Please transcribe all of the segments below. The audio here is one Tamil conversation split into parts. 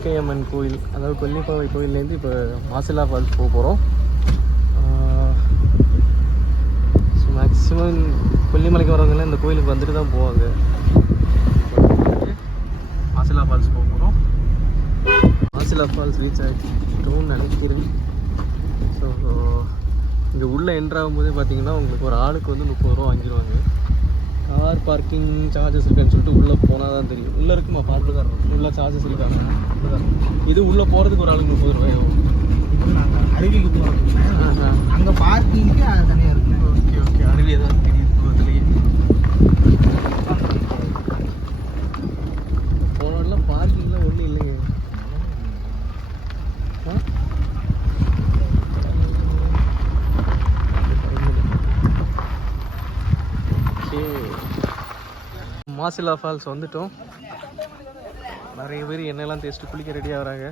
இயற்கையம்மன் கோயில் அதாவது கொல்லிப்பாவை கோயிலேருந்து இப்போ மாசிலா ஃபால்ஸ் போக போகிறோம் ஸோ மேக்ஸிமம் கொல்லிமலைக்கு வரவங்கலாம் இந்த கோயிலுக்கு வந்துட்டு தான் போவாங்க. மாசிலா ஃபால்ஸ் போக போகிறோம் மாசிலா ஃபால்ஸ் ரீச் ஆகிட்டோம்னு நினைக்கிறேன். ஸோ இங்கே உள்ளே என்ட்ராகும் போதே பார்த்தீங்கன்னா உங்களுக்கு ஒரு ஆளுக்கு வந்து முப்பது ரூபா வாங்கிடுவாங்க கார் பார்க்கிங் சார்ஜஸ் இருக்கான்னு சொல்லிட்டு உள்ளே போனால் தான் தெரியும். உள்ளே இருக்குமா? பார்த்து தான் இருக்கும். உள்ளே சார்ஜஸ் இருக்காங்க. இருக்கும். இது உள்ளே போகிறதுக்கு ஒரு ஆளுக்கு முப்பது ரூபாயோ? அருவிக்கு போகிறோம். அங்கே பார்க்கிங்க்கு தனியாக இருக்குண்ணே ஓகே ஓகே. அருவி ஏதாவது மாசிலா ஃபால்ஸ் வந்துட்டோம். நிறைய பேர் எண்ணெய்லாம் தேய்ச்சிட்டு குளிக்க ரெடி வராங்க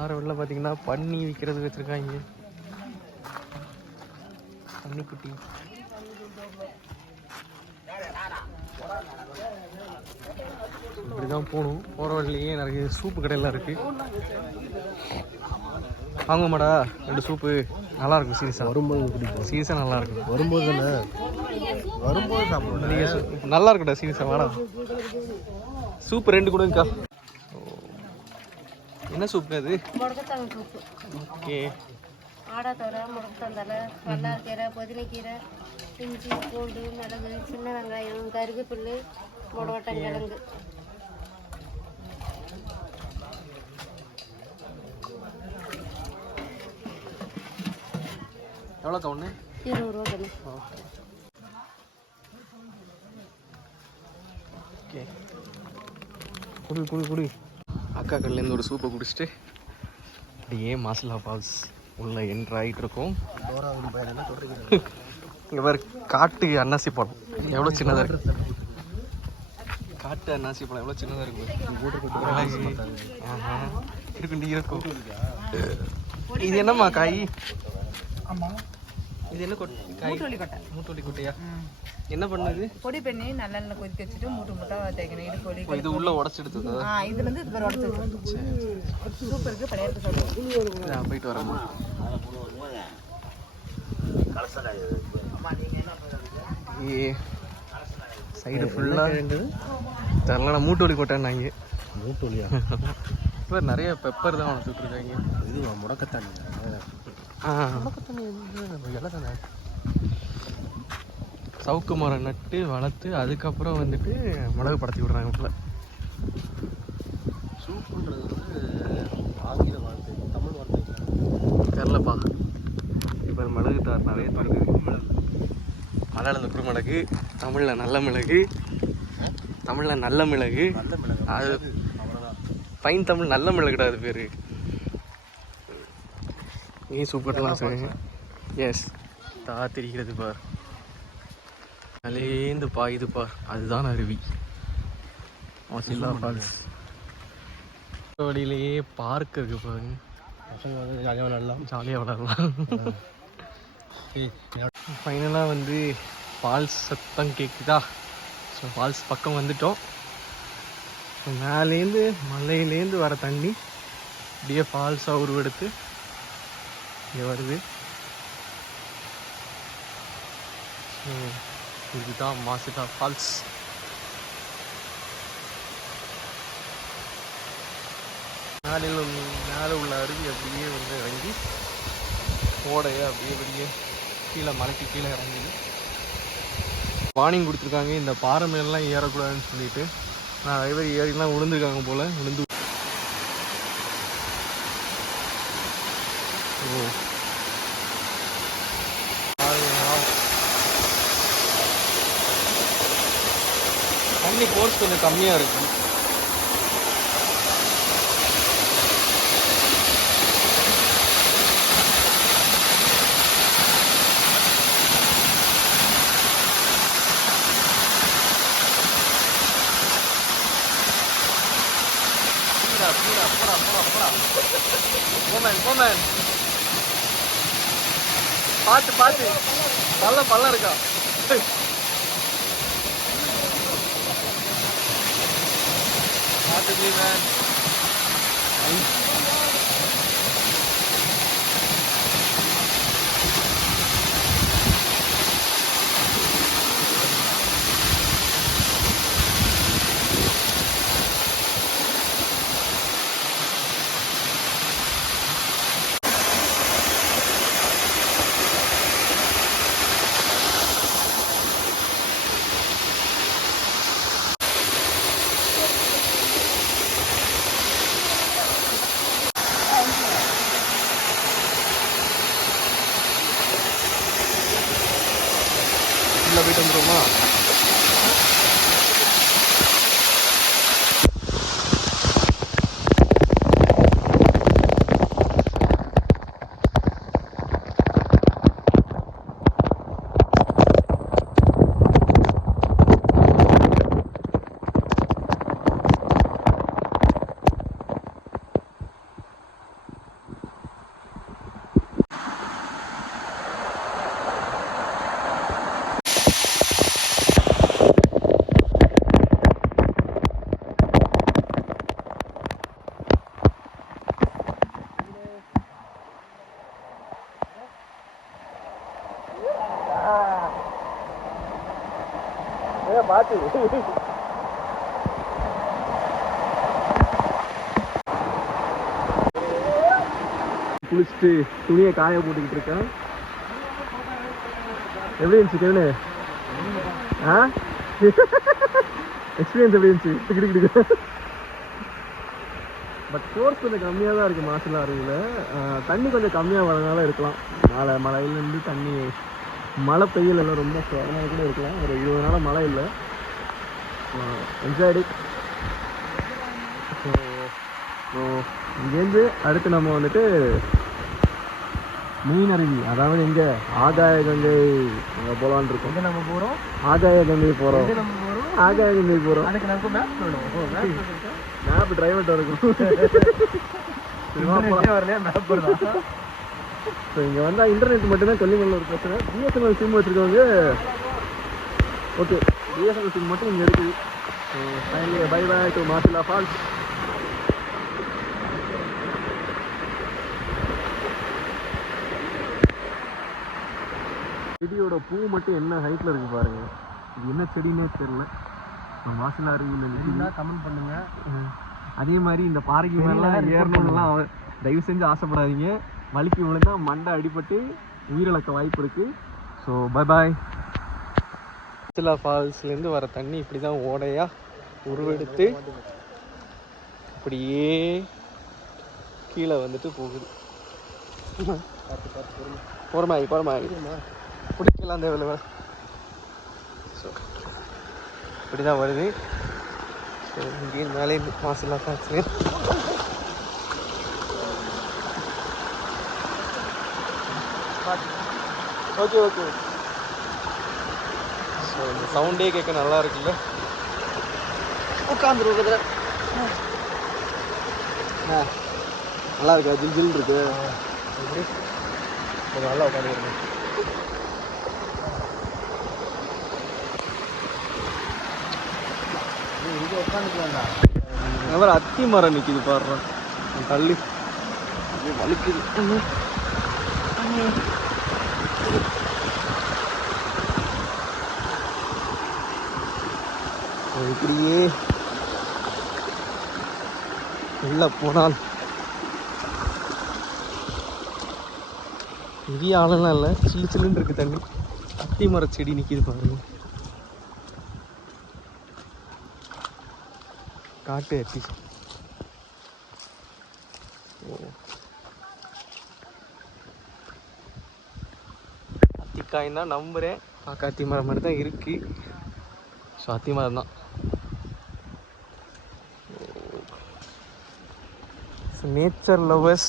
ஆரோவில் பார்த்தீங்கன்னா பன்னி விற்கிறது வச்சுருக்காங்க. பன்னிக்குட்டி இப்படி தான் போகணும். போகிற வழியிலேயே நிறைய சூப்பு கடையெல்லாம் இருக்குது வாங்குமாடா ரெண்டு சூப்பு. நல்லா இருக்கும் சீரியஸாக வரும்போது குடிப்போம் சீரியஸாக நல்லா இருக்கும் வரும்போது தானே? வரும்போது சாப்பிடுவோம். நல்லா இருக்குடா சீரியஸாக வாடா. சூப் ரெண்டு கொடுங்கக்கா. என்ன சூப் அது? ஓகே. ஆடாத்தோரை முடக்கத்தாந்தலை வல்லாரக்கீரை புதினைக்கீரை இஞ்சி பூண்டு மிளகு சின்ன வெங்காயம் கருவேப்பில்லு முடவட்டங்கிழங்கு எவ்வளோக்கா ஒன்று இருபது ரூபா பண்ணு ஓகே. குடு குடு குடு. அக்கா கல்லேருந்து ஒரு சூப்பை குடிச்சிட்டு அப்படியே மாசிலா ஃபால்ஸ் உள்ள என்ட்ரு ஆகிட்டு இருக்கோம். பாரு காட்டு அன்னாசி பழம். எவ்வளோ சின்னதாக இருக்கு? காட்டு அன்னாசி பழம் எவ்வளோ சின்னதாக இருக்கு. ஆஹா. இருக்குண்டி இருக்கும் இது என்னம்மா காய்? ஆமாம் இது என்ன கொட் காய் மூட்டுவலி கொட்டை. மூட்டோடி குட்டையா என்ன பண்ணுது? பொடி பண்ணி நல்லெண்ணெய் கொதிக்க வச்சுட்டு மூட்டை மூட்டை தேய்க்கணும். இடுப்பு ஓ, இது உள்ள உடச்சி எடுத்ததா ஆ இதுல இருந்து இது பேர் உடச்சு சூப்பருக்கு நான் போயிட்டு வரேன் ஏ சைடு ஃபுல்லாக தெரில நான் மூட்டோடி கொட்டேன்னாங்க. மூட்டோலியா இப்போ நிறைய பெப்பர் தான் வளர்த்துட்டு இருக்காங்க. இது முடக்கத்தான் சவுக்கு மரம் நட்டு வளர்த்து அதுக்கப்புறம் வந்துட்டு மிளகு படத்தி விடுறாங்க போல சூப்புன்றது வந்து ஆங்கில வார்த்தை தமிழ் வார்த்தை தெரிலப்பா. இப்போ மிளகு தார் நிறைய இருக்குது மலையாள இந்த குறுமிளகு தமிழில் நல்ல மிளகு. தமிழில் நல்ல மிளகு. நல்ல மிளகு. அது அவ்வளோதான் பைன் தமிழ் நல்ல மிளகுடா அது பேர். நீ சூப்பர்லாம் சொன்னீங்க? எஸ் தா தெரிகிறது பார். அலேந்து பாயுது பார் அதுதான் அருவி. மாசில்லா ஃபால்ஸ் வழியிலேயே பார்க் இருக்கு பாருங்க பசங்க வந்து ஜாலியாக விளாடலாம். ஜாலியாக விளாடலாம். ஃபைனலாக வந்து ஃபால்ஸ் சத்தம் கேட்குதா ஸோ ஃபால்ஸ் பக்கம் வந்துட்டோம். மேலேருந்து மலையிலேருந்து வர தண்ணி அப்படியே ஃபால்ஸாக உருவெடுத்து இங்கே வருது. இதுதான் மாசிதா ஃபால்ஸ். மேலே மேலே உள்ள அருவி அப்படியே வந்து இறங்கி ஓடையை அப்படியே அப்படியே கீழே மலைக்கு கீழே இறங்குது வார்னிங் கொடுத்துருக்காங்க. இந்த பாறை மேலாம் ஏறக்கூடாதுன்னு சொல்லிட்டு. நான் நிறைய ஏறிலாம் விழுந்துருக்காங்க போல் விழுந்து தண்ணி ஃபோர்ஸ் கொஞ்சம் கம்மியாக இருக்கும். போடா போடா போடா போடா போடா. போமேன் போமேன். பார்த்து பார்த்து பள்ளம் பள்ளம் இருக்கா? 아드님은 குளிச்சுட்டு துணியை காய போட்டுக்கிட்டு இருக்கேன். எப்படி இருந்துச்சு கேளு ஆ? எக்ஸ்பீரியன்ஸ் எப்படி இருந்துச்சு? டிக்கு டிக்கு பட் ஃபோர்ஸ் கொஞ்சம் கம்மியாக தான் இருக்குது மாசில் அருவியில் தண்ணி கொஞ்சம் கம்மியாக வரதுனால இருக்கலாம். மழை மழையிலேருந்து தண்ணி மழை பெய்யலாம் ரொம்ப அதனால கூட இருக்கலாம். ஒரு இருபது நாள் மழை இல்லை. என்ஜாய்டு ஸோ ஸோ இங்கேருந்து அடுத்து நம்ம வந்துட்டு மீன் அருவி அதாவது எங்க ஆகாய கங்கை அங்கே போகலான்னு இருக்கோம் நம்ம போகிறோம் ஆகாய கங்கை போகிறோம் நம்ம போகிறோம் ஆகாய கங்கை போகிறோம் அதுக்கு நமக்கு மேப் வேணும் மேப் டிரைவர்கிட்ட இருக்கும். வரலையா? மேப் வருதா ஸோ இங்கே வந்தால் இன்டர்நெட் மட்டும்தான் கொல்லிமலையில் ஒரு பிரச்சனை. பிஎஸ்என்எல் சிம் வச்சுருக்கவங்க ஓகே சிம் மட்டும் இங்கே இருக்குது so finally bye bye to Masila falls செடியோட பூ மட்டும் என்ன ஹைட்டில் இருக்குது பாருங்க. இது என்ன செடின்னே தெரில மாசிலா அருவியில் கமெண்ட் பண்ணுங்க. அதே மாதிரி இந்த பாறைக்கு தெரியலனா மேலே report ஏறணும்லாம் தயவு செஞ்சு ஆசைப்படாதீங்க. வலிக்கு விழுந்தா மண்டை அடிபட்டு உயிரிழக்க வாய்ப்பு இருக்கு. ஸோ பை பாய் சிலா ஃபால்ஸ்லேருந்து வர தண்ணி இப்படி தான் ஓடையாக உருவெடுத்து அப்படியே கீழே வந்துட்டு போகுது. போகிறமாயி போகிறமாயி பிடிக்கலாம் தேவையில்ல ஸோ இப்படி தான் வருது. ஸோ இங்கே மேலே மாசிலா ஃபால்ஸ்லேயே ஓகே ஓகே. ஸோ இந்த சவுண்டே கேட்க நல்லா இருக்குல்ல? உட்காந்துருக்குதுல நல்லா இருக்கா? ஜில் ஜில் இருக்கு. எப்படி கொஞ்சம் நல்லா உட்காந்துருங்க. இங்கே உட்காந்துக்கலாம்டா அப்புறம் அத்தி மரம் நிற்கிது பாடுறா தள்ளி. வலிக்குது. இப்படியே உள்ளே போனால் பெரிய ஆழம்லாம் இல்லை. சில்லு சில்லுன்னு இருக்குது தண்ணி. அத்தி மர செடி நிற்கிது பாருங்க. காட்டு அத்தி. ஓ. தான் நம்புகிறேன் பார்க்க அத்தி மரம் மாதிரி தான் இருக்குது ஸோ அத்தி மரம் தான் நேச்சர் லவர்ஸ்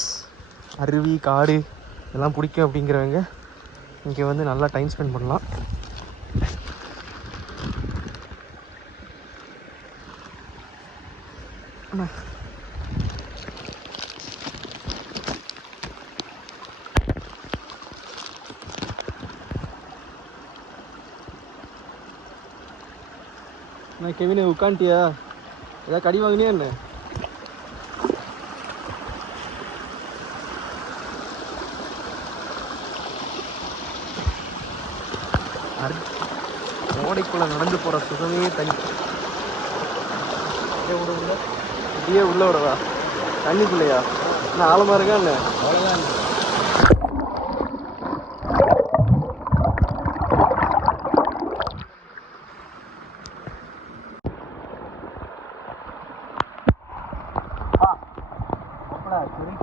அருவி காடு இதெல்லாம் பிடிக்கும் அப்படிங்கிறவங்க இங்கே வந்து நல்லா டைம் ஸ்பெண்ட் பண்ணலாம். நான் கெவினே உட்காந்துட்டியா ஏதாவது கடி வாங்கினியா என்ன? ஓடைக்குள்ள நடந்து போகிற சுகமே தனி. அப்படியே விட உள்ள? இப்படியே உள்ள விடவா தண்ணிக்குள்ளையா நான் ஆழமாக இருக்கா என்ன? அவ்வளோதான் அப்படா சரி